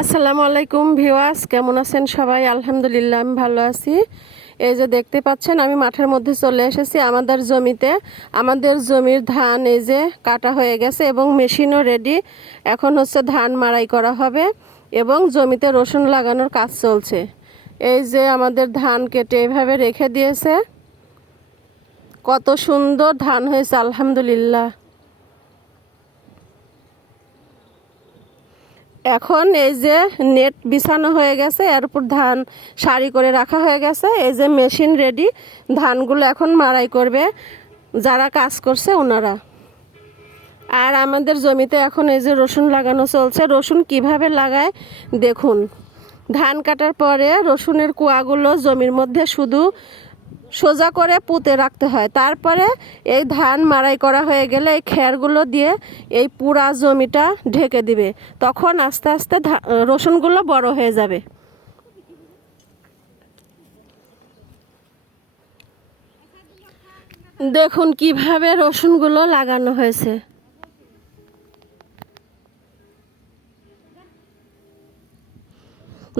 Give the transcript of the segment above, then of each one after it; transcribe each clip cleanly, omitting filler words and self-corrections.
আসসালামু আলাইকুম ভিউয়ার্স, কেমন আছেন সবাই? আলহামদুলিল্লাহ আমি ভালো আছি। এই যে দেখতে পাচ্ছেন আমি মাঠের মধ্যে চলে এসেছি আমাদের জমিতে। আমাদের জমির ধান এই যে কাটা হয়ে গেছে এবং মেশিনও রেডি। এখন হচ্ছে ধান মাড়াই করা হবে এবং জমিতে রসুন লাগানোর কাজ চলছে। এই যে আমাদের ধান কেটে এইভাবে রেখে দিয়েছে। কত সুন্দর ধান হয়েছে আলহামদুলিল্লাহ। এখন এই যে নেট বিছানো হয়ে গেছে, এর উপর ধান সারি করে রাখা হয়ে গেছে। এই যে মেশিন রেডি, ধানগুলো এখন মাড়াই করবে যারা কাজ করছে ওনারা। আর আমাদের জমিতে এখন এই যে রসুন লাগানো চলছে। রসুন কিভাবে লাগায় দেখুন। ধান কাটার পরে রসুনের কুয়াগুলো জমির মধ্যে শুধু সোজা করে পুঁতে রাখতে হয়। তারপরে এই ধান মাড়াই করা হয়ে গেলে এই খেরগুলো দিয়ে এই পুরা জমিটা ঢেকে দিবে। তখন আস্তে আস্তে রসুনগুলো বড় হয়ে যাবে। দেখুন কিভাবে রসুনগুলো লাগানো হয়েছে।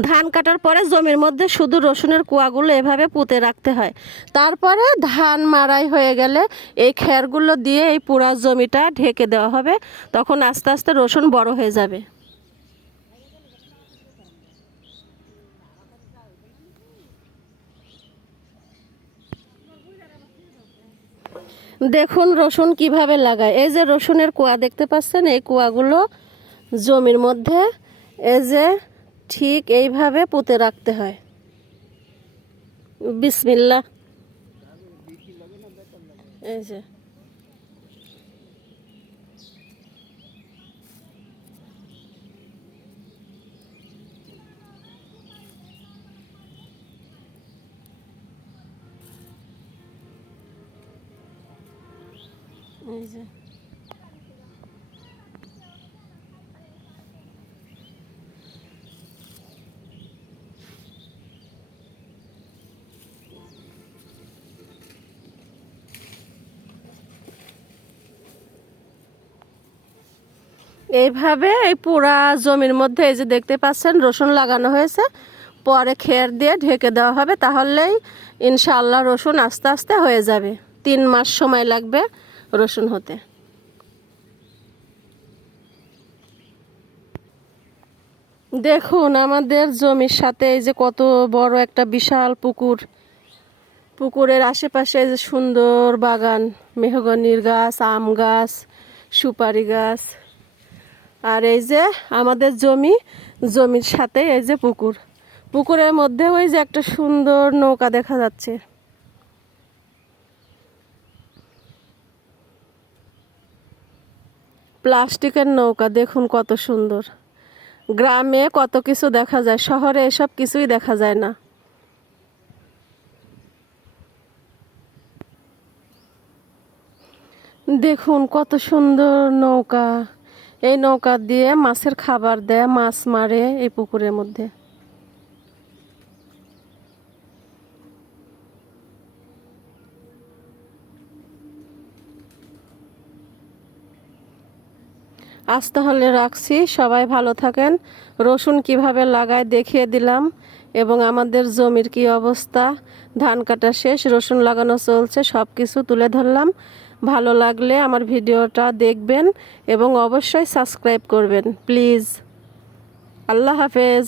ধান কাটার পরে জমির মধ্যে শুধু রসুনের কুয়াগুলো এভাবে পুঁতে রাখতে হয়। তারপরে ধান মাড়াই হয়ে গেলে এই খেরগুলো দিয়ে এই পুরা জমিটা ঢেকে দেওয়া হবে। তখন আস্তে আস্তে রসুন বড় হয়ে যাবে। দেখুন রসুন কিভাবে লাগায়। এই যে রসুনের কুয়া দেখতে পাচ্ছেন, এই কুয়াগুলো জমির মধ্যে এই যে ঠিক এইভাবে পুঁতে রাখতে হয়। বিসমিল্লাহ। এই যে এই যে এইভাবে এই পুরা জমির মধ্যে এই যে দেখতে পাচ্ছেন রসুন লাগানো হয়েছে। পরে খের দিয়ে ঢেকে দেওয়া হবে, তাহলেই ইনশাআল্লাহ রসুন আস্তে আস্তে হয়ে যাবে। 3 মাস সময় লাগবে রসুন হতে। দেখুন আমাদের জমির সাথে এই যে কত বড় একটা বিশাল পুকুর। পুকুরের আশেপাশে এই যে সুন্দর বাগান, মেহগনির গাছ, আম গাছ, সুপারি গাছ। আর এই যে আমাদের জমির সাথে এই যে পুকুর। পুকুরের মধ্যে ওই যে একটা সুন্দর নৌকা দেখা যাচ্ছে। প্লাস্টিকের নৌকা, দেখুন কত সুন্দর। গ্রামে কত কিছু দেখা যায়, শহরে এসব কিছুই দেখা যায় না। দেখুন কত সুন্দর নৌকা। এই নৌকা দিয়ে মাছের খাবার দেয়, মাছ মারে এই পুকুরের মধ্যে। আজ তাহলে রাখছি, সবাই ভালো থাকেন। রসুন কিভাবে লাগায় দেখিয়ে দিলাম এবং আমাদের জমির কি অবস্থা। ধান কাটা শেষ, রসুন লাগানো চলছে, সব কিছু তুলে ধরলাম। ভালো লাগলে আমার ভিডিওটা দেখবেন এবং অবশ্যই সাবস্ক্রাইব করবেন প্লিজ। আল্লাহ হাফেজ।